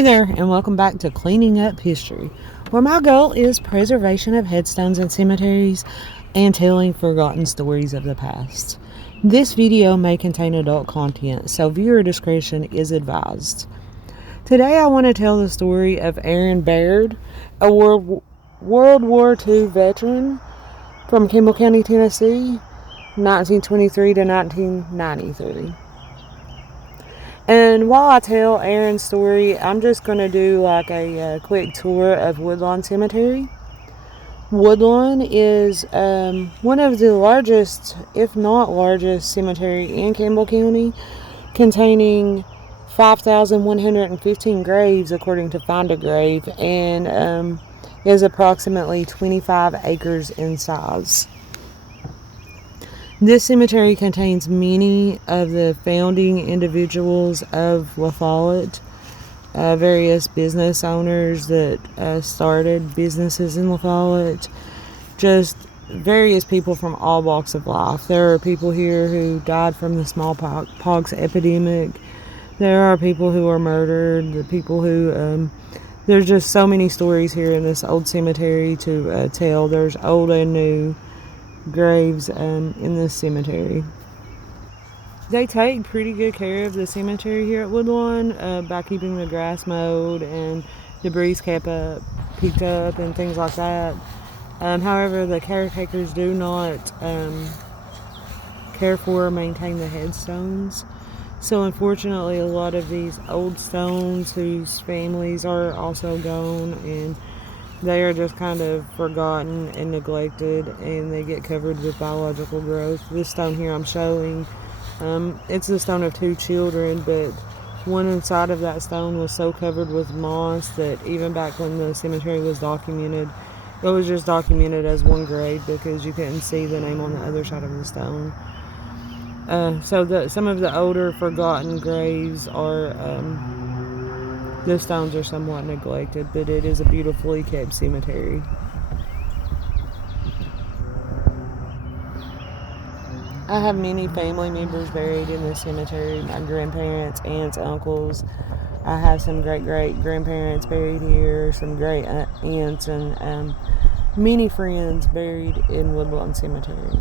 Hey there, and welcome back to Cleaning Up History, where my goal is preservation of headstones and cemeteries and telling forgotten stories of the past. This video may contain adult content, so viewer discretion is advised. Today I want to tell the story of Aaron Baird, a World War II veteran from Kimball County, Tennessee, 1923 to 1993. And while I tell Aaron's story, I'm just going to do like a quick tour of Woodlawn Cemetery. Woodlawn is one of the largest, if not largest, cemetery in Campbell County, containing 5,115 graves according to Find a Grave, and is approximately 25 acres in size. This cemetery contains many of the founding individuals of La Follette, various business owners that started businesses in La Follette, just various people from all walks of life. There are people here who died from the smallpox epidemic. There are people who are murdered, the people who, there's just so many stories here in this old cemetery to tell. There's old and new graves in this cemetery. They take pretty good care of the cemetery here at Woodlawn by keeping the grass mowed and debris picked up and things like that. However, the caretakers do not care for or maintain the headstones. So unfortunately, a lot of these old stones whose families are also gone, and they are just kind of forgotten and neglected, and they get covered with biological growth. This stone here I'm showing, it's the stone of two children, but one inside of that stone was so covered with moss that even back when the cemetery was documented, it was just documented as one grave because you couldn't see the name on the other side of the stone. So some of the older forgotten graves are, the stones are somewhat neglected, but it is a beautifully kept cemetery. I have many family members buried in this cemetery. My grandparents, aunts, uncles. I have some great-great-grandparents buried here, some great aunts, and many friends buried in Woodlawn Cemetery.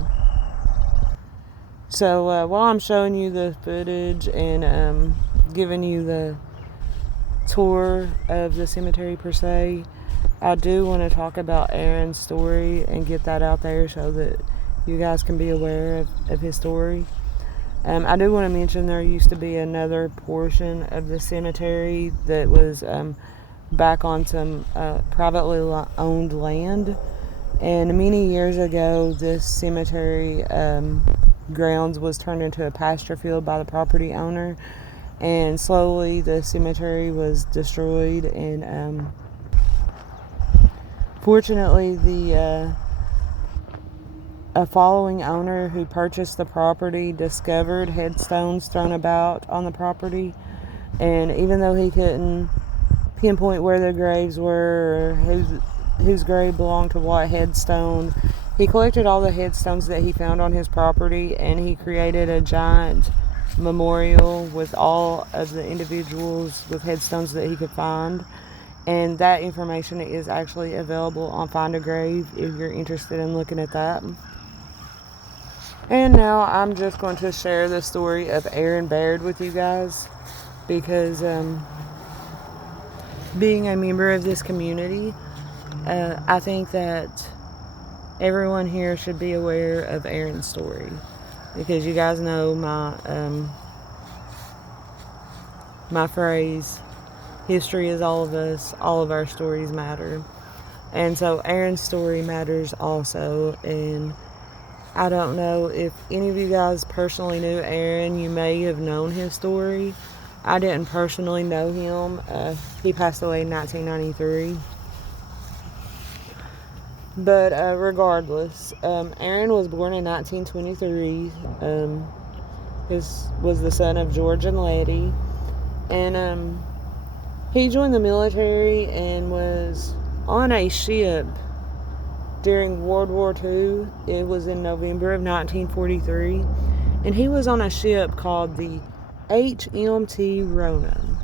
So while I'm showing you the footage and giving you the tour of the cemetery per se, I do want to talk about Aaron's story and get that out there so that you guys can be aware of his story. I do want to mention there used to be another portion of the cemetery that was back on some privately owned land, and many years ago this cemetery grounds was turned into a pasture field by the property owner, and slowly the cemetery was destroyed, and fortunately the a following owner who purchased the property discovered headstones thrown about on the property, and even though he couldn't pinpoint where the graves were or whose grave belonged to what headstone, he collected all the headstones that he found on his property, and he created a giant memorial with all of the individuals with headstones that he could find. And that information is actually available on Find a Grave if you're interested in looking at that. And now I'm just going to share the story of Aaron Baird with you guys, because being a member of this community, I think that everyone here should be aware of Aaron's story, because you guys know my phrase, history is all of us, all of our stories matter. And so Aaron's story matters also. And I don't know if any of you guys personally knew Aaron. You may have known his story. I didn't personally know him. He passed away in 1993. But regardless, Aaron was born in 1923. He was the son of George and Letty. And he joined the military and was on a ship during World War II. It was in November of 1943. And he was on a ship called the HMT Roanoke.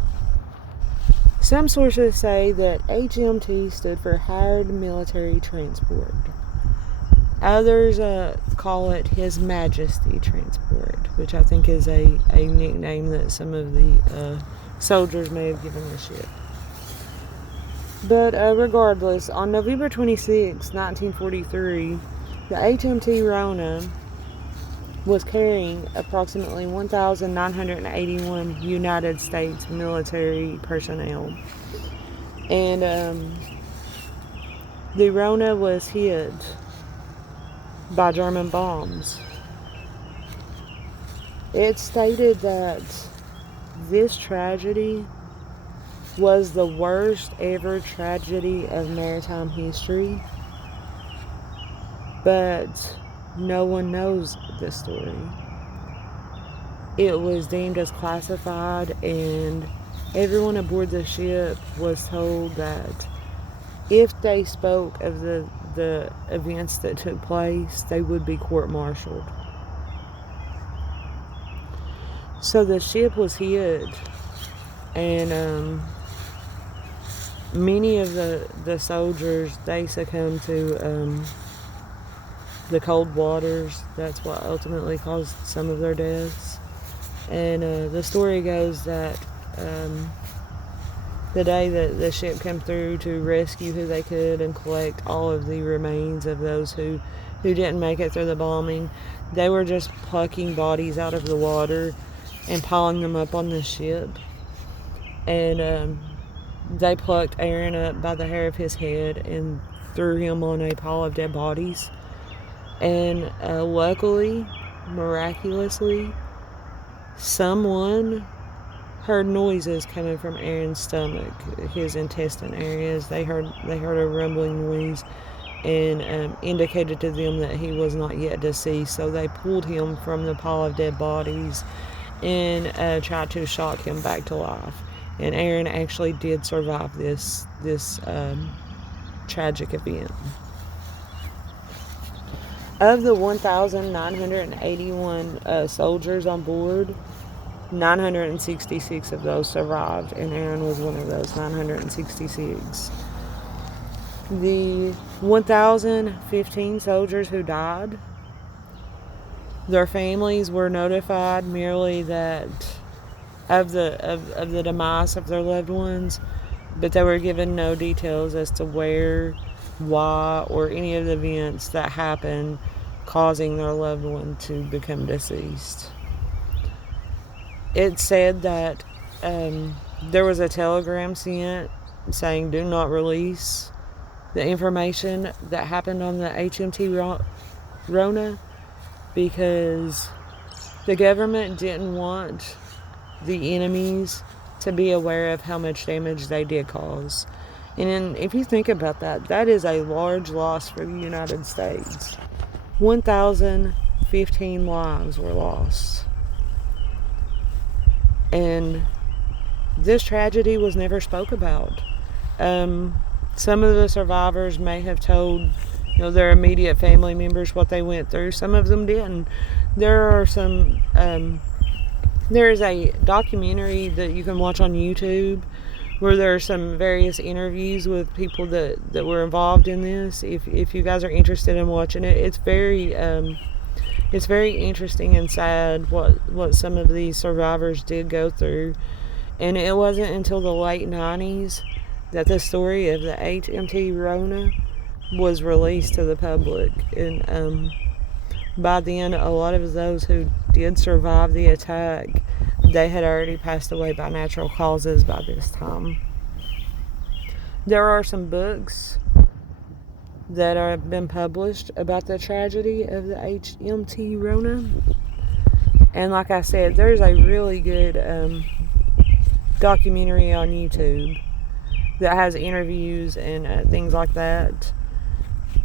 Some sources say that HMT stood for Hired Military Transport. Others call it His Majesty Transport, which I think is a nickname that some of the soldiers may have given the ship. But regardless, on November 26, 1943, the HMT Rona was carrying approximately 1,981 United States military personnel. And the Rona was hit by German bombs. It stated that this tragedy was the worst ever tragedy of maritime history, but no one knows this story. It was deemed as classified, and everyone aboard the ship was told that if they spoke of the events that took place, they would be court-martialed. So the ship was hit, and many of the soldiers, they succumbed to the cold waters. That's what ultimately caused some of their deaths. And the story goes that the day that the ship came through to rescue who they could and collect all of the remains of those who didn't make it through the bombing, they were just plucking bodies out of the water and piling them up on the ship. And they plucked Aaron up by the hair of his head and threw him on a pile of dead bodies. And luckily, miraculously, someone heard noises coming from Aaron's stomach, his intestine areas. They heard a rumbling noise, and indicated to them that he was not yet deceased. So they pulled him from the pile of dead bodies and tried to shock him back to life. And Aaron actually did survive this tragic event. Of the 1,981 soldiers on board, 966 of those survived, and Aaron was one of those 966. The 1,015 soldiers who died, their families were notified merely that of the demise of their loved ones, but they were given no details as to where, why, or any of the events that happened causing their loved one to become deceased. It said that there was a telegram sent saying do not release the information that happened on the HMT Rona, because the government didn't want the enemies to be aware of how much damage they did cause. And if you think about that, that is a large loss for the United States. 1,015 lives were lost. And this tragedy was never spoke about. Some of the survivors may have told their immediate family members what they went through. Some of them didn't. There is a documentary that you can watch on YouTube where there are some various interviews with people that were involved in this. If you guys are interested in watching it, it's very interesting and sad what some of these survivors did go through. And it wasn't until the late 90s that the story of the HMT Rona was released to the public. And by then, a lot of those who did survive the attack, they had already passed away by natural causes by this time. There are some books that have been published about the tragedy of the HMT Rona. And like I said, there's a really good documentary on YouTube that has interviews and things like that.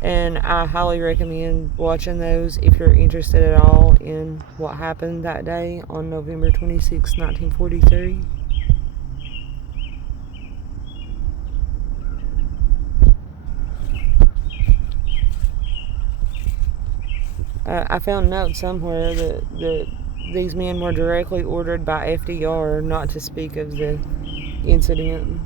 And I highly recommend watching those if you're interested at all in what happened that day on November 26, 1943. I found notes somewhere that these men were directly ordered by FDR not to speak of the incident.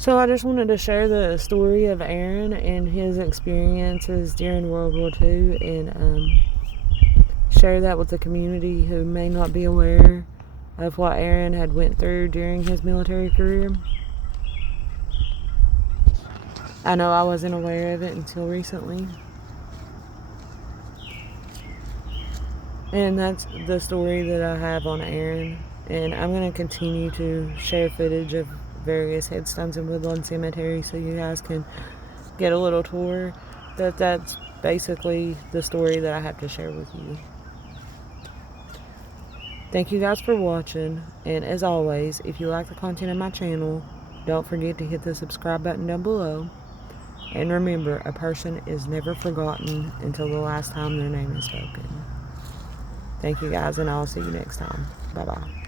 So I just wanted to share the story of Aaron and his experiences during World War II, and share that with the community who may not be aware of what Aaron had went through during his military career. I know I wasn't aware of it until recently. And that's the story that I have on Aaron. And I'm going to continue to share footage of various headstones in Woodlawn Cemetery so you guys can get a little tour. That's basically the story that I have to share with you. Thank you guys for watching, and as always, if you like the content of my channel, don't forget to hit the subscribe button down below. And remember, a person is never forgotten until the last time their name is spoken. Thank you guys, and I'll see you next time. Bye-bye.